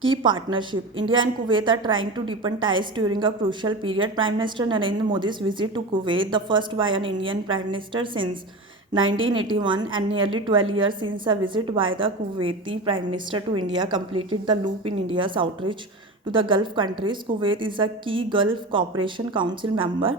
Key partnership. India and Kuwait are trying to deepen ties during a crucial period. Prime Minister Narendra Modi's visit to Kuwait, the first by an Indian Prime Minister since 1981 and nearly 12 years since a visit by the Kuwaiti Prime Minister to India, completed the loop in India's outreach to the Gulf countries. Kuwait is a key Gulf Cooperation Council member.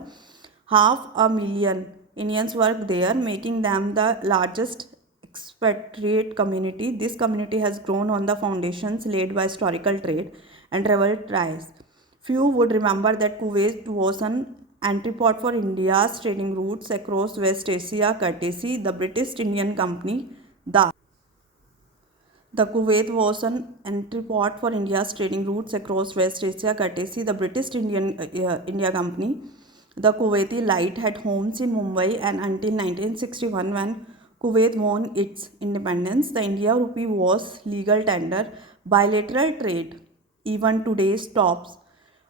500,000 Indians work there, making them the largest expatriate community. This community has grown on the foundations laid by historical trade and travel ties. Few would remember that Kuwait was an entrepot for India's trading routes across West Asia, courtesy the British Indian Company. The Kuwait was an entrepot for India's trading routes across West Asia, courtesy the British India Company. The Kuwaiti Light had homes in Mumbai, and until 1961, when Kuwait won its independence, the India rupee was legal tender. Bilateral trade even today stops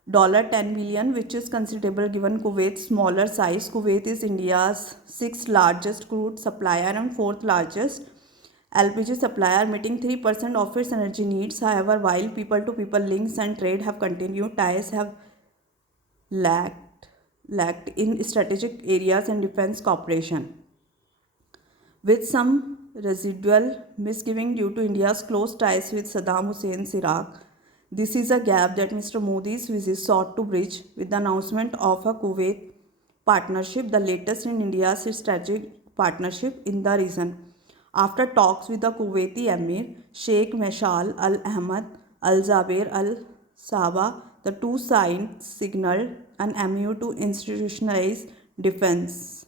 $10 billion, which is considerable given Kuwait's smaller size. Kuwait is India's sixth largest crude supplier and fourth largest LPG supplier, meeting 3% of its energy needs. However, while people to people links and trade have continued, ties have lacked in strategic areas and defense cooperation, with some residual misgiving due to India's close ties with Saddam Hussein's Iraq. This is a gap that Mr. Modi's visit sought to bridge with the announcement of a Kuwait partnership, the latest in India's strategic partnership in the region. After talks with the Kuwaiti Emir Sheikh Mashal Al Ahmad Al Jaber Al Sabah, the two sides signaled an MOU to institutionalize defense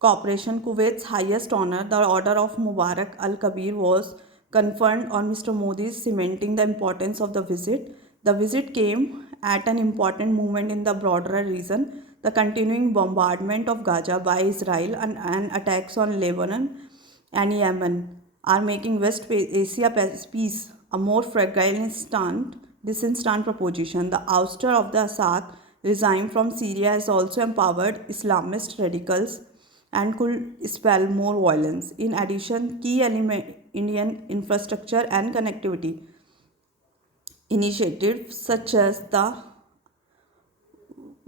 cooperation. Kuwait's highest honor, the Order of Mubarak Al Kabir, was conferred on Mr. Modi's, cementing the importance of the visit. The visit came at an important moment in the broader region. The continuing bombardment of Gaza by Israel and attacks on Lebanon and Yemen are making West Asia peace a more fragile instant proposition. The ouster of the Assad regime from Syria has also empowered Islamist radicals and could spell more violence. In addition, key element Indian infrastructure and connectivity initiatives such as the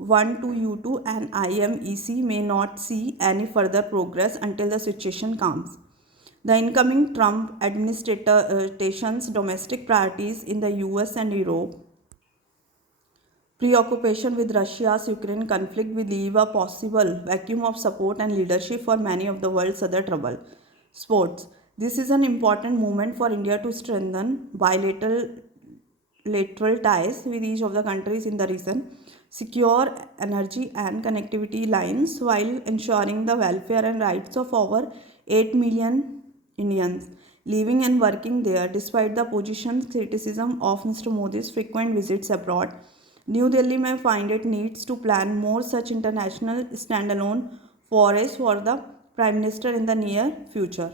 12U2 and IMEC may not see any further progress until the situation calms. The incoming Trump administration's domestic priorities in the US and Europe preoccupation with Russia's Ukraine conflict will leave a possible vacuum of support and leadership for many of the world's other trouble sports. This is an important moment for India to strengthen bilateral ties with each of the countries in the region, secure energy and connectivity lines while ensuring the welfare and rights of over 8 million Indians living and working there. Despite the opposition's criticism of Mr. Modi's frequent visits abroad, New Delhi may find it needs to plan more such international standalone forays for the Prime Minister in the near future.